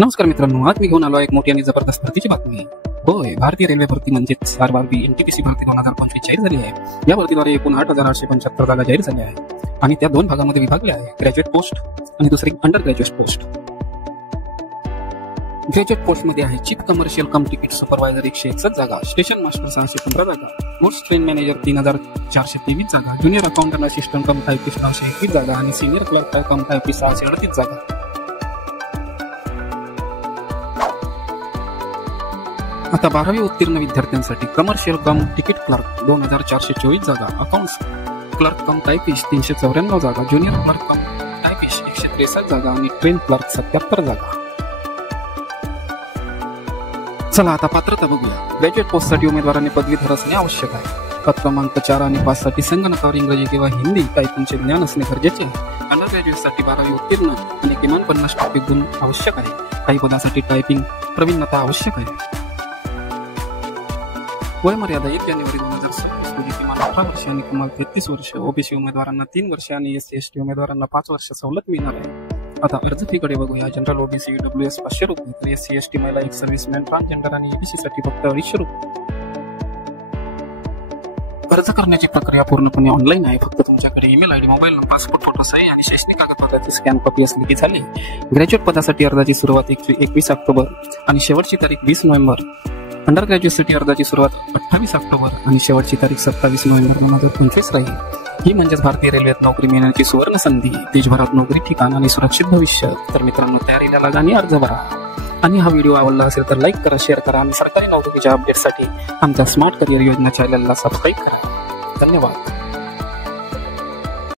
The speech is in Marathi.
नमस्कार मित्रांनो, आज मी घेऊन आलो एक मोठी आणि जबरदस्त भरतीची बातमी. होय, भारतीय रेल्वे भरती म्हणजेच RRB NTPC भरती 2025 जाहीर झाली आहे. या भरतीद्वारे एकूण 8,875 जागा जाहीर झाल्या आहेत आणि त्या दोन भागामध्ये विभागल्या आहे, ग्रॅज्युएट पोस्ट आणि दुसरी under graduate post. Graduate post मध्ये आहे चीफ कमर्शियल कम तिकीट सुपरवायझर 161 जागा, स्टेशन मास्टर 615 जागा, गुड्स ट्रेन मॅनेजर 3,423 जागा, ज्युनियर अकाउंटंट असिस्टंट कम टायपिस्ट 921 जागा आणि सिनियर क्लर्क कम टायपिस्ट 638 जागा. आता 12वी उत्तीर्ण विद्यार्थ्यांसाठी कमर्शियल कम तिकीट क्लर्क 2,424 जागा, अकाउंट्स क्लर्क कम टायपिस्ट 394 जागा, ज्युनियर क्लर्क कम टायपिस्ट 163 जागा आणि ट्रेन क्लर्क 77 जागा. चला आता पात्रता बघूया. ग्रॅज्युएट पोस्टसाठी उमेदवारांनी पदवीधर असणे आवश्यक आहे. पद क्रमांक 4 आणि 5 साठी संगणकावर इंग्रजी किंवा हिंदी टायपिंगचे ज्ञान असणे गरजेचे आहे. अंडर ग्रॅज्युएटसाठी 12वी उत्तीर्ण आणि किमान 50% गुण आवश्यक आहे. काही पदासाठी टायपिंग प्रवीणता आवश्यक आहे. वय मर्यादा 1 जानेवारी 2026 रोजी किमान 18 वर्ष आणि किमान 33 वर्ष. ओबीसी उमेदवारांना 3 वर्ष आणि SC/ST उमेदवारांना 5 वर्ष सवलत मिळणार आहे. आता अर्ज फीकडे बघूया. जनरल ओबीसी WS 500 रुपये, तर SC/ST महिला, एक सर्व्हिसमॅन, ट्रान्सजेंडर आणि EBC साठी फक्त 250 रुपये. अर्ज करण्याची प्रक्रिया पूर्णपणे ऑनलाईन आहे. फक्त तुमच्याकडे email ID, mobile number, passport photo, सही आणि शैक्षणिक कागदपत्राची स्कॅन कॉपी असली की झाली. ग्रॅज्युएट पदासाठी अर्जाची सुरुवात 21 ऑक्टोबर आणि शेवटची तारीख 20 नोव्हेंबर. अंडर ग्रॅज्युएटसाठी अर्जाची सुरुवात 28 ऑक्टोबर आणि शेवटची तारीख 27 नोव्हेंबर 2025 राहील. ही म्हणजेच भारतीय रेल्वेत नोकरी मिळण्याची सुवर्ण संधी, देशभरात नोकरी ठिकाण आणि सुरक्षित भविष्य. तर मित्रांनो, तयारीला लागा आणि अर्ज भरा. आणि हा व्हिडिओ आवडला असेल तर लाईक करा, शेअर करा आणि सरकारी नोकरीच्या अपडेटसाठी आमच्या स्मार्ट करिअर योजना चॅनलला सबस्क्राईब करा. धन्यवाद.